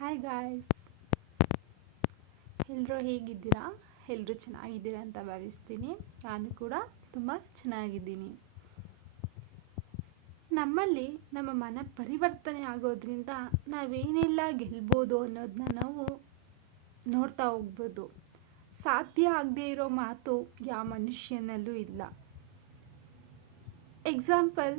Hi guys ಎಲ್ಲರೂ ಹೇಗಿದ್ದೀರಾ? ಎಲ್ಲರೂ ಚೆನ್ನಾಗಿದ್ದೀರಾ ಅಂತ ಭಾವಿಸ್ತೀನಿ. ನಾನು ಕೂಡ ತುಂಬ ಚೆನ್ನಾಗಿದ್ದೀನಿ. ನಮ್ಮಲ್ಲಿ ನಮ್ಮ ಮನ ಪರಿವರ್ತನೆ ಆಗೋದ್ರಿಂದ ನಾವೇನೆಲ್ಲ ಗೆಲ್ಬೋದು ಅನ್ನೋದನ್ನ ನಾವು ನೋಡ್ತಾ ಹೋಗ್ಬೋದು. ಸಾಧ್ಯ ಆಗದೇ ಇರೋ ಮಾತು ಯಾವ ಮನುಷ್ಯನಲ್ಲೂ ಇಲ್ಲ. ಎಕ್ಸಾಂಪಲ್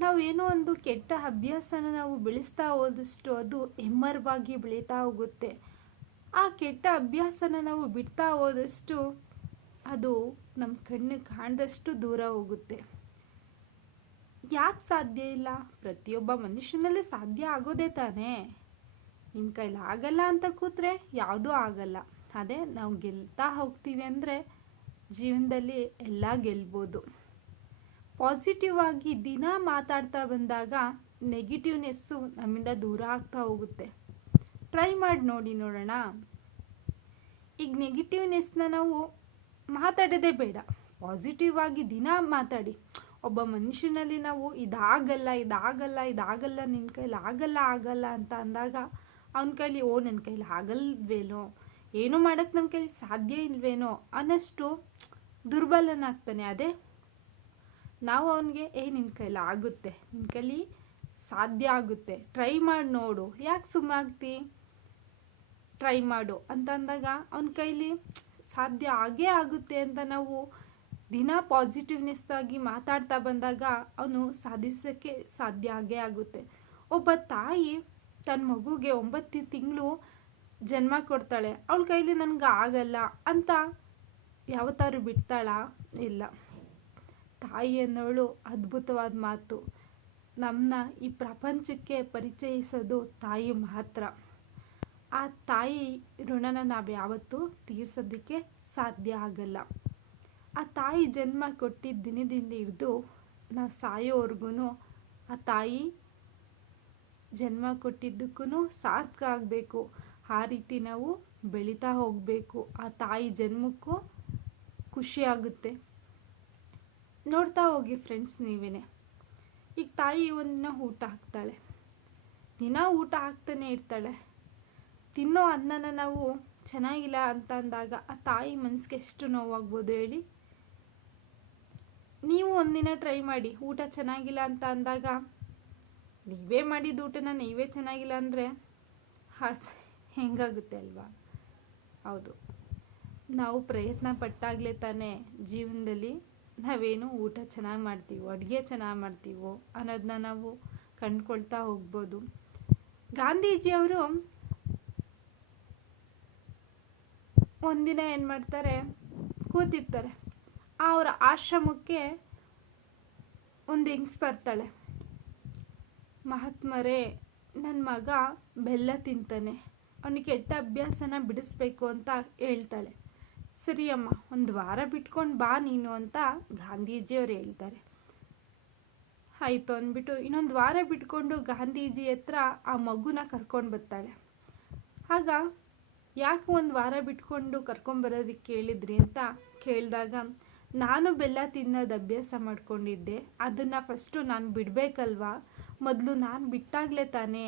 ನಾವೇನೋ ಒಂದು ಕೆಟ್ಟ ಅಭ್ಯಾಸನ ನಾವು ಬೆಳೆಸ್ತಾ ಹೋದಷ್ಟು ಅದು ಹೆಮ್ಮರವಾಗಿ ಬೆಳೀತಾ ಹೋಗುತ್ತೆ. ಆ ಕೆಟ್ಟ ಅಭ್ಯಾಸನ ನಾವು ಬಿಡ್ತಾ ಹೋದಷ್ಟು ಅದು ನಮ್ಮ ಕಣ್ಣಿಗೆ ಕಾಣದಷ್ಟು ದೂರ ಹೋಗುತ್ತೆ. ಯಾಕೆ ಸಾಧ್ಯ ಇಲ್ಲ? ಪ್ರತಿಯೊಬ್ಬ ಮನುಷ್ಯನಲ್ಲಿ ಸಾಧ್ಯ ಆಗೋದೇ ತಾನೇ. ನಿಮ್ಮ ಕೈಲಿ ಆಗಲ್ಲ ಅಂತ ಕೂತ್ರೆ ಯಾವುದೂ ಆಗಲ್ಲ. ಅದೇ ನಾವು ಗೆಲ್ತಾ ಹೋಗ್ತೀವಿ ಅಂದರೆ ಜೀವನದಲ್ಲಿ ಎಲ್ಲ ಗೆಲ್ಬೋದು. ಪಾಸಿಟಿವ್ ಆಗಿ ದಿನ ಮಾತಾಡ್ತಾ ಬಂದಾಗ ನೆಗೆಟಿವ್ನೆಸ್ಸು ನಮ್ಮಿಂದ ದೂರ ಆಗ್ತಾ ಹೋಗುತ್ತೆ. ಟ್ರೈ ಮಾಡಿ ನೋಡಿ ನೋಡೋಣ. ಈಗ ನೆಗೆಟಿವ್ನೆಸ್ನ ನಾವು ಮಾತಾಡೋದೇ ಬೇಡ. ಪಾಸಿಟಿವ್ ಆಗಿ ದಿನ ಮಾತಾಡಿ. ಒಬ್ಬ ಮನುಷ್ಯನಲ್ಲಿ ನಾವು ಇದಾಗಲ್ಲ ಇದಾಗಲ್ಲ ಇದಾಗಲ್ಲ ನಿನ್ನ ಕೈಲಿ ಆಗಲ್ಲ ಆಗಲ್ಲ ಅಂತ ಅಂದಾಗ ಅವನ ಕೈಲಿ, ಓ ನನ್ನ ಕೈಲಿ ಆಗಲ್ವೇನೋ, ಏನೂ ಮಾಡೋಕ್ಕೆ ನನ್ನ ಕೈಲಿ ಸಾಧ್ಯ ಇಲ್ವೇನೋ ಅನ್ನಷ್ಟು ದುರ್ಬಲನಾಗ್ತಾನೆ. ಅದೇ ನಾವು ಅವನಿಗೆ, ಏ ನಿನ್ನ ಕೈಲಿ ಆಗುತ್ತೆ. ನಿನ್ನ ಕೈಲಿ ಸಾಧ್ಯ ಆಗುತ್ತೆ. ಟ್ರೈ ಮಾಡಿ ನೋಡು. ಯಾಕೆ ಸುಮ್ಮಾಗ್ತಿ ಟ್ರೈ ಮಾಡು. ಅಂತ ಅಂದಾಗ ಅವನ ಕೈಲಿ, ಸಾಧ್ಯ ಆಗೇ ಆಗುತ್ತೆ ಅಂತ ನಾವು ದಿನ ಪಾಸಿಟಿವ್ನೆಸ್ ಆಗಿ ಮಾತಾಡ್ತಾ ಬಂದಾಗ ಅವನು ಸಾಧಿಸೋಕ್ಕೆ ಸಾಧ್ಯ ಆಗೇ ಆಗುತ್ತೆ. ಒಬ್ಬ ತಾಯಿ ತನ್ನ ಮಗುಗೆ ಒಂಬತ್ತು ತಿಂಗಳು ಜನ್ಮ ಕೊಡ್ತಾಳೆ. ಅವಳ ಕೈಲಿ ನನಗೆ ಆಗಲ್ಲ ಅಂತ ಯಾವತ್ತಾರು ಬಿಡ್ತಾಳ? ಇಲ್ಲ. ತಾಯಿ ಅನ್ನೋಳು ಅದ್ಭುತವಾದ ಮಾತು. ನಮ್ಮನ್ನ ಈ ಪ್ರಪಂಚಕ್ಕೆ ಪರಿಚಯಿಸೋದು ತಾಯಿ ಮಾತ್ರ. ಆ ತಾಯಿ ಋಣನ ನಾವು ಯಾವತ್ತೂ ತೀರ್ಸೋದಕ್ಕೆ ಸಾಧ್ಯ ಆಗಲ್ಲ. ಆ ತಾಯಿ ಜನ್ಮ ಕೊಟ್ಟಿದ್ದ ದಿನದಿಂದ ಹಿಡಿದು ನಾವು ಸಾಯೋವರೆಗೂ ಆ ತಾಯಿ ಜನ್ಮ ಕೊಟ್ಟಿದ್ದಕ್ಕೂ ಸಾರ್ಥಕ ಆಗಬೇಕು. ಆ ರೀತಿ ನಾವು ಬೆಳೀತಾ ಹೋಗಬೇಕು. ಆ ತಾಯಿ ಜನ್ಮಕ್ಕೂ ಖುಷಿ ಆಗುತ್ತೆ. ನೋಡ್ತಾ ಹೋಗಿ ಫ್ರೆಂಡ್ಸ್ ನೀವೇ ಈಗ ತಾಯಿ ಒಂದಿನ ಊಟ ಹಾಕ್ತಾಳೆ. ದಿನ ಊಟ ಹಾಕ್ತಾನೆ ಇರ್ತಾಳೆ. ತಿನ್ನೋ ಅನ್ನನ ನಾವು ಚೆನ್ನಾಗಿಲ್ಲ ಅಂತ ಅಂದಾಗ ಆ ತಾಯಿ ಮನಸ್ಸಿಗೆ ಎಷ್ಟು ನೋವಾಗ್ಬೋದು ಹೇಳಿ? ನೀವು ಒಂದಿನ ಟ್ರೈ ಮಾಡಿ, ಊಟ ಚೆನ್ನಾಗಿಲ್ಲ ಅಂತ ಅಂದಾಗ ನೀವೇ ಮಾಡಿದ ಊಟನ ನೀವೇ ಚೆನ್ನಾಗಿಲ್ಲ ಅಂದರೆ ಹಾಸ ಹೆಂಗಾಗುತ್ತೆ ಅಲ್ವಾ? ಹೌದು. ನಾವು ಪ್ರಯತ್ನ ಪಟ್ಟಾಗಲೇ ತಾನೇ ಜೀವನದಲ್ಲಿ ನಾವೇನು ಊಟ ಚೆನ್ನಾಗಿ ಮಾಡ್ತೀವೋ, ಅಡುಗೆ ಚೆನ್ನಾಗಿ ಮಾಡ್ತೀವೋ ಅನ್ನೋದನ್ನ ನಾವು ಕಂಡ್ಕೊಳ್ತಾ ಹೋಗ್ಬೋದು. ಗಾಂಧೀಜಿಯವರು ಒಂದಿನ ಏನು ಮಾಡ್ತಾರೆ? ಕೂತಿರ್ತಾರೆ. ಅವರ ಆಶ್ರಮಕ್ಕೆ ಒಂದು ಹೆಂಗ್ಸ್ ಬರ್ತಾಳೆ? ಮಹಾತ್ಮರೇ ನನ್ನ ಮಗ ಬೆಲ್ಲ ತಿಂತಾನೆ. ಅವನಿಗೆ ಕೆಟ್ಟ ಅಭ್ಯಾಸನ ಬಿಡಿಸ್ಬೇಕು ಅಂತ ಹೇಳ್ತಾಳೆ. ಸರಿ ಅಮ್ಮ ಒಂದು ವಾರ ಬಿಟ್ಕೊಂಡು ಬಾ ನೀನು ಅಂತ ಗಾಂಧೀಜಿಯವರು ಹೇಳ್ತಾರೆ. ಆಯಿತು ಅಂದ್ಬಿಟ್ಟು ಇನ್ನೊಂದು ವಾರ ಬಿಟ್ಕೊಂಡು ಗಾಂಧೀಜಿ ಹತ್ರ ಆ ಮಗುನ ಕರ್ಕೊಂಡು ಬರ್ತಾಳೆ. ಆಗ ಯಾಕೆ ಒಂದು ವಾರ ಬಿಟ್ಕೊಂಡು ಕರ್ಕೊಂಬರೋದಕ್ಕೆ ಕೇಳಿದ್ರಿ ಅಂತ ಕೇಳಿದಾಗ, ನಾನು ಬೆಲ್ಲ ತಿನ್ನೋದು ಅಭ್ಯಾಸ ಮಾಡ್ಕೊಂಡಿದ್ದೆ, ಅದನ್ನು ಫಸ್ಟು ನಾನು ಬಿಡಬೇಕಲ್ವಾ? ಮೊದಲು ನಾನು ಬಿಟ್ಟಾಗಲೇ ತಾನೇ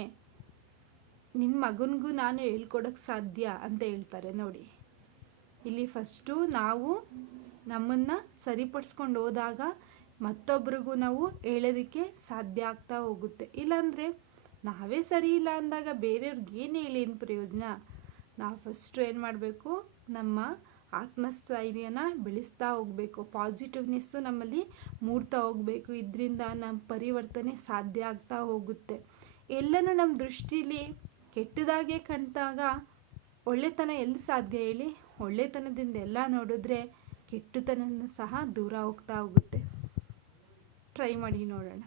ನಿನ್ನ ಮಗನಿಗೂ ನಾನು ಹೇಳ್ಕೊಡೋಕ್ಕೆ ಸಾಧ್ಯ ಅಂತ ಹೇಳ್ತಾರೆ ನೋಡಿ. ಇಲ್ಲಿ ಫಸ್ಟು ನಾವು ನಮ್ಮನ್ನು ಸರಿಪಡಿಸ್ಕೊಂಡು ಹೋದಾಗ ಮತ್ತೊಬ್ರಿಗೂ ನಾವು ಹೇಳೋದಕ್ಕೆ ಸಾಧ್ಯ ಆಗ್ತಾ ಹೋಗುತ್ತೆ. ಇಲ್ಲಾಂದರೆ ನಾವೇ ಸರಿ ಇಲ್ಲ ಅಂದಾಗ ಬೇರೆಯವ್ರಿಗೆ ಏನು ಹೇಳಿ ಪ್ರಯೋಜನ? ನಾವು ಫಸ್ಟು ಏನು ಮಾಡಬೇಕು? ನಮ್ಮ ಆತ್ಮಸ್ಥೈರ್ಯನ ಬೆಳೆಸ್ತಾ ಹೋಗಬೇಕು. ಪಾಸಿಟಿವ್ನೆಸ್ಸು ನಮ್ಮಲ್ಲಿ ಮೂಡ್ತಾ ಹೋಗಬೇಕು. ಇದರಿಂದ ನಮ್ಮ ಪರಿವರ್ತನೆ ಸಾಧ್ಯ ಆಗ್ತಾ ಹೋಗುತ್ತೆ. ಎಲ್ಲನೂ ನಮ್ಮ ದೃಷ್ಟಿಲಿ ಕೆಟ್ಟದಾಗೆ ಕಂಡಾಗ ಒಳ್ಳೆತನ ಎಲ್ಲಿ ಸಾಧ್ಯ ಹೇಳಿ? ಒಳ್ಳೆತನದಿಂದ ಎಲ್ಲ ನೋಡಿದ್ರೆ ಕೆಟ್ಟತನ ಸಹ ದೂರ ಹೋಗ್ತಾ ಹೋಗುತ್ತೆ. ಟ್ರೈ ಮಾಡಿ ನೋಡೋಣ.